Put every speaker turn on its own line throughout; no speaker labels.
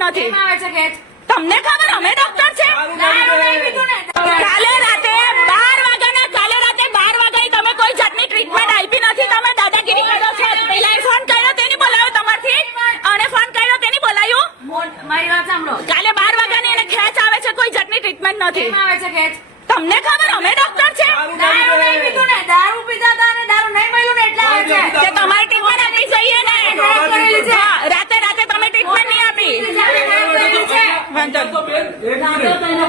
Treatment નથી. તમને ખબર? અમે ડોક્ટર છે.
દારૂ પીધું ને.
કાલે રાતે બાર વાગ્યાના કાલે રાતે બાર વાગ્યાની તમે કોઈ જાતની ટ્રીટમેન્ટ આપી નથી. તમે દાદાગીરી કરો છો. પેલા ફોન કર્યો તેની બોલાવ્યો તમારથી. અને ફોન કર્યો તેની બોલાવ્યું
મારી વાત સાંભળો.
કાલે બાર વાગ્યાની એને ખેંચ આવે છે કોઈ જાતની ટ્રીટમેન્ટ નથી.
કેમ આવે છે કે
તમને ખબર? અમે ડોક્ટર છે.
દારૂ નહીં પીધું ને દારૂ પીધા હતા અને દારૂ નહીં મળ્યું ને એટલે આવે છે
તે તમારી ટ્રીટમેન્ટ આપવી જોઈએ ને
ખરાબ કરેલી છે.
હા, રાતે રાતે તમે ટ્રીટમેન્ટ નહીં આપી
ખરાબ કરેલી છે.
વાંધો
એક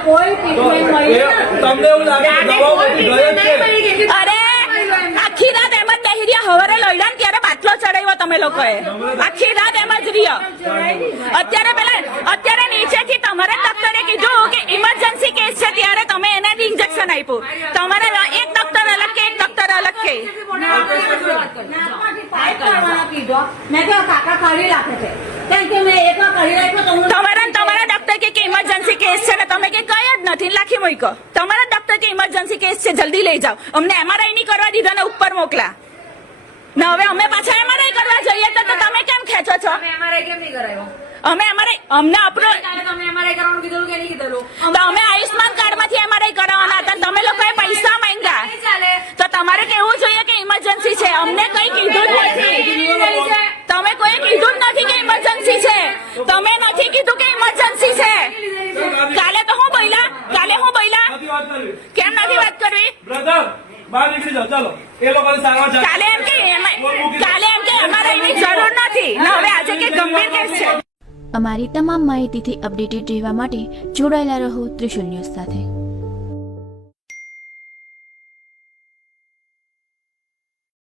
કોઈ ટ્રીટમેન્ટ મળી
તમને એવું લાગે
અરે આખી રાત એમ જ કહી રહ્યા હવારે લઈડા ને ત્યારે બાટલો ચડાવ્યો તમે લોકોએ આખી રાત એમ જ રહ્યો અત્યારે પેલા અત્યારે નીચેથી તમારે ડોક્ટરે કીધું કે ઇમરજન્સી કેસ છે ત્યારે તમે એને ઇન્જેક્શન આપ્યું તમારે એક ડોક્ટર અલગ કે એક ડોક્ટર અલગ કે.
મેં કાકા કાઢી રાખે છે કારણ કે મેં એકવાર કાઢી રાખ્યો તો હું
તમારા ને તમારા ડોક્ટર કે ઇમરજન્સી કેસ છે ને તમે કે કઈ જ નથી લાખી મૂકો તમારા ડોક્ટર કે ઇમરજન્સી કેસ છે જલ્દી લઈ જાઓ. અમને એમઆરઆઈ નહીં કરવા દીધા ને ઉપર મોકલા. ને હવે અમે પાછા એમઆરઆઈ કરવા જઈએ તો તમે કેમ ખેંચો છો?
MRI કેમ નહીં કરાયો?
અમે અમારે અમને આપણો
તમે એમઆરઆઈ કરવાનું કીધું કે નહીં
કીધું અમે આયુષ્માન કાર્ડમાંથી એમઆરઆઈ કરાવવાના હતા. તમે લોકોએ પૈસા માંગ્યા. તો તમારે કેવું જોઈએ કે ઇમરજન્સી છે અમને કઈ કીધું જ નથી તમે કોઈ કીધું જ નથી કે ઇમરજન્સી છે તમે નથી કીધું કે ઇમરજન્સી છે કાલે તો હું બોલ્યા કાલે હું બોલ્યા
નથી વાત કરવી
કેમ નથી વાત કરવી
બ્રધર બહાર નીકળી જાઓ ચાલો. એ લોકોને સારવાર ચાલે
કાલે એમ કે એમાં- કાલે એમ કે અમારે એની જરૂર નથી. હવે આજે કે ગંભીર કેસ છે.
અમારી તમામ માહિતીથી અપડેટેડ રહેવા માટે જોડાયેલા રહો ત્રિશુલ ન્યૂઝ સાથે.